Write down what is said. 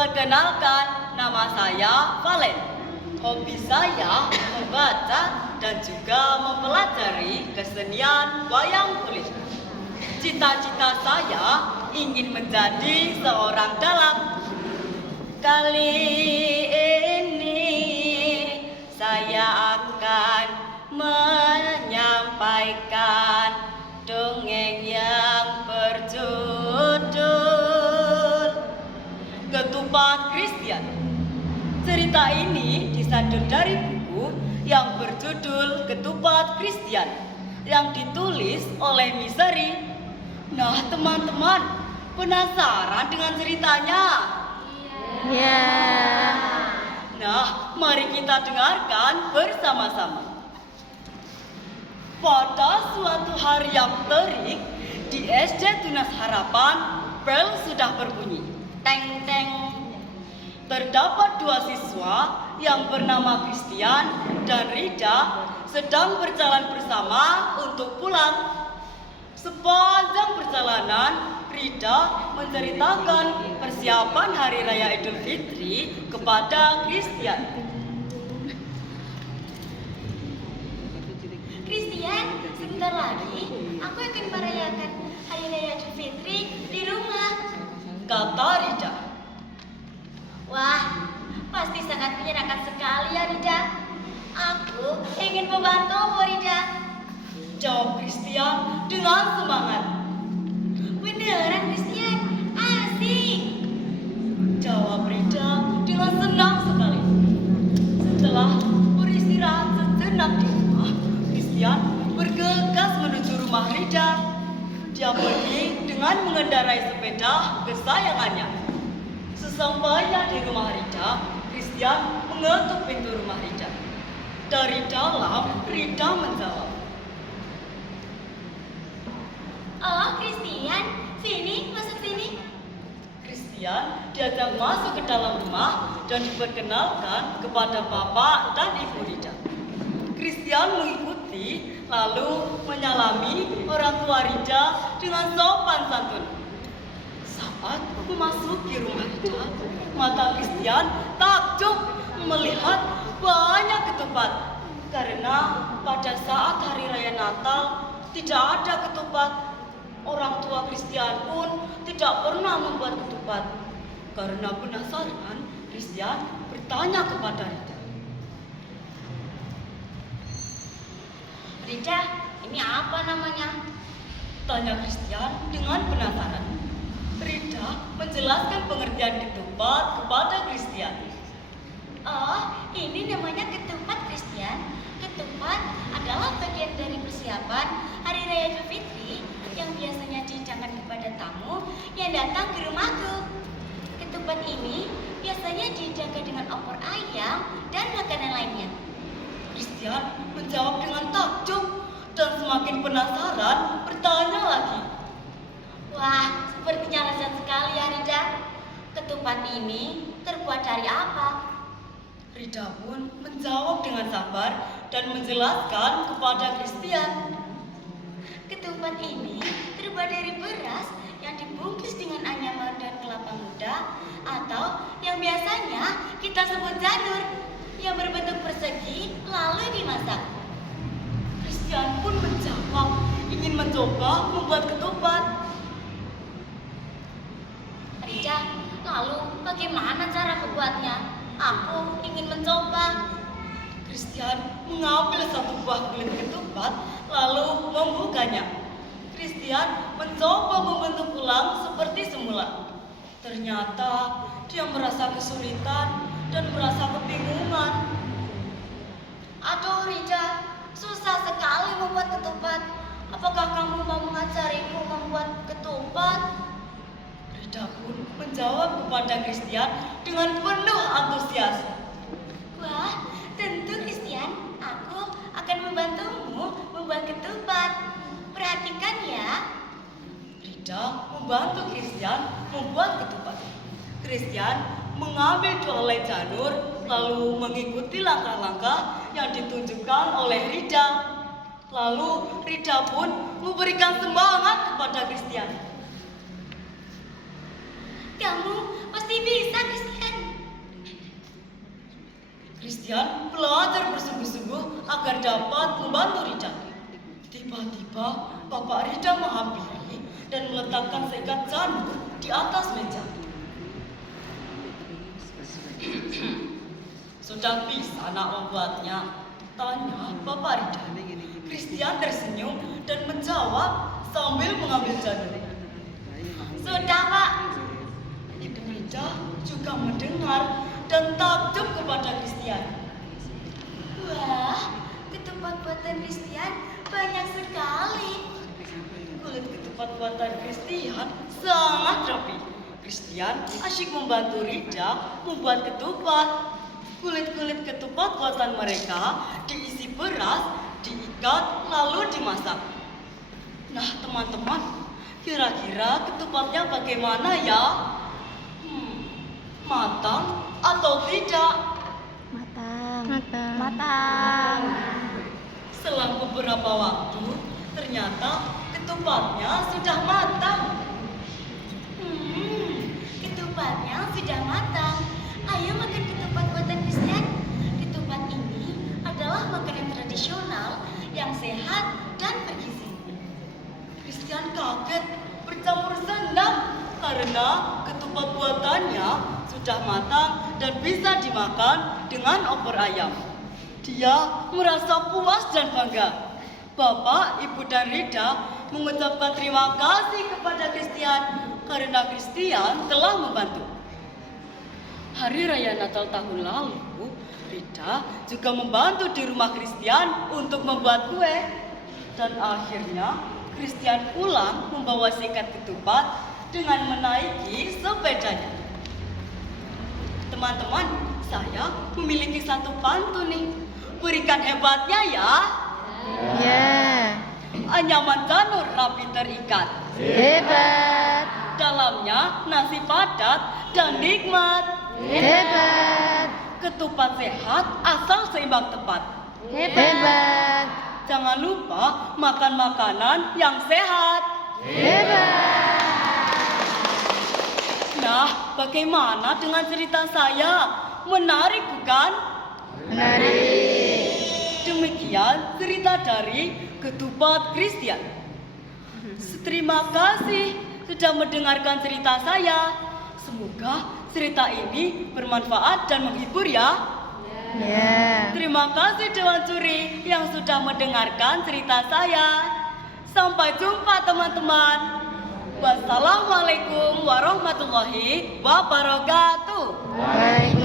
Perkenalkan, nama saya Valen. Hobi saya membaca dan juga mempelajari kesenian wayang kulit. Cita-cita saya ingin menjadi seorang dalang. Kali ini saya akan menyampaikan dongeng yang berjudul Ketupat Kristian. Cerita ini disanjung dari buku yang berjudul Ketupat Kristian yang ditulis oleh Miseri. Nah, teman-teman, penasaran dengan ceritanya? Ya. Nah, mari kita dengarkan bersama-sama. Pada suatu hari yang terik, di SD Tunas Harapan, bel sudah berbunyi. Teng teng. Terdapat dua siswa yang bernama Christian dan Rida sedang berjalan bersama untuk pulang. Sepanjang perjalanan, Rida menceritakan persiapan Hari Raya Idul Fitri kepada Christian. Christian, sebentar lagi aku akan merayakan Hari Raya Idul Fitri di rumah, Kata Rida. Wah, pasti sangat menyenangkan sekali ya Rida. Aku ingin membantumu Rida. Jawab Christian dengan semangat. Beneran Christian, asik. Jawab Rida dengan senang sekali. Setelah beristirahat sejenak di rumah, Christian bergegas menuju rumah Rida. Dia pergi dengan mengendarai sepeda kesayangannya. Sesampainya di rumah Rida, Christian mengetuk pintu rumah Rida. Dari dalam, Rida menjawab. Oh Christian, sini, masuk sini. Christian diajak masuk ke dalam rumah dan diperkenalkan kepada bapak dan ibu Rida. Christian mengikuti lalu menyalami orang tua Rida dengan sopan santun. Saat memasuki rumah Rida, mata Christian takjub melihat banyak ketupat. Karena pada saat hari raya Natal tidak ada ketupat. Orang tua Christian pun tidak pernah membuat ketupat. Karena penasaran, Christian bertanya kepada Rida. Rida, ini apa namanya? Tanya Christian dengan penasaran. Rida menjelaskan pengertian ketupat kepada Christian. Oh, ini namanya ketupat Christian. Ketupat adalah bagian dari persiapan Hari Raya Idul Fitri yang biasanya dihidangkan kepada tamu yang datang ke rumahku. Ketupat ini biasanya dihidangkan dengan opor ayam dan makanan lainnya. Christian menjawab dengan takjub dan semakin penasaran bertanya lagi. Wah, sepertinya lezat sekali ya Rida. Ketupat ini terbuat dari apa? Rida pun menjawab dengan sabar dan menjelaskan kepada Christian. Ketupat ini terbuat dari beras yang dibungkus dengan anyaman dan kelapa muda atau yang biasanya kita sebut janur yang berbentuk persegi lalu dimasak. Christian pun menjawab ingin mencoba membuat ketupat. Rida, lalu bagaimana cara membuatnya? Aku ingin mencoba. Christian mengambil satu buah kulit ketupat lalu membukanya. Christian mencoba membentuk ulang seperti semula. Ternyata dia merasa kesulitan dan merasa kebingungan. Aduh Rida, susah sekali membuat ketupat. Apakah kamu mau mengajariku membuat ketupat? Rida pun menjawab kepada Christian dengan penuh antusias. Wah, tentu Christian, aku akan membantumu membuat ketupat. Perhatikan ya. Rida membantu Christian membuat ketupat. Christian mengambil dua helai janur lalu mengikuti langkah-langkah yang ditunjukkan oleh Rida. Lalu Rida pun memberikan semangat kepada Christian. Kamu pasti Pasti bisa, Christian. Christian belajar bersungguh-sungguh agar dapat membantu Rida. Tiba-tiba Bapak Rida menghampiri dan meletakkan seikat janur di atas meja. Sudah bisa nak membuatnya? Tanya Bapak Rida. Christian tersenyum dan menjawab sambil mengambil janur. Sudah, Pak. Ibu Rida juga mendengar dan takjub kepada Christian. Wah, ketupat buatan Christian banyak sekali. Kulit ketupat buatan Christian sangat rapi. Christian asyik membantu Rida membuat ketupat. Kulit-kulit ketupat buatan mereka diisi beras, diikat, lalu dimasak. Nah, teman-teman, kira-kira ketupatnya bagaimana ya? Matang atau tidak? Matang. Selang beberapa waktu, ternyata ketupatnya sudah matang. Ketupatnya sudah matang. Ayo makan ketupat buatan Christian. Ketupat ini adalah makanan tradisional yang sehat dan bergizi. Christian kaget, bercampur senang karena ketupat buatannya sudah matang dan bisa dimakan dengan opor ayam. Dia merasa puas dan bangga. Bapak, Ibu, dan Rida mengucapkan terima kasih kepada Christian karena Christian telah membantu. Hari Raya Natal tahun lalu, Rida juga membantu di rumah Christian untuk membuat kue. Dan akhirnya, Christian pulang membawa seikat ketupat dengan menaiki sepedanya. Teman-teman, saya memiliki satu pantun nih. Berikan hebatnya ya. Anyaman janur rapi terikat. Hebat. Dalamnya nasi padat dan nikmat. Hebat. Ketupat sehat asal seimbang tepat. Hebat. Jangan lupa makan makanan yang sehat. Hebat. Nah, bagaimana dengan cerita saya? Menarik bukan? Menarik. Demikian cerita dari Ketupat Christian. Terima kasih sudah mendengarkan cerita saya. Semoga cerita ini bermanfaat dan menghibur ya. Terima kasih Dewan Juri yang sudah mendengarkan cerita saya. Sampai jumpa teman-teman. Wassalamualaikum warahmatullahi wabarakatuh. Waalaikumsalam.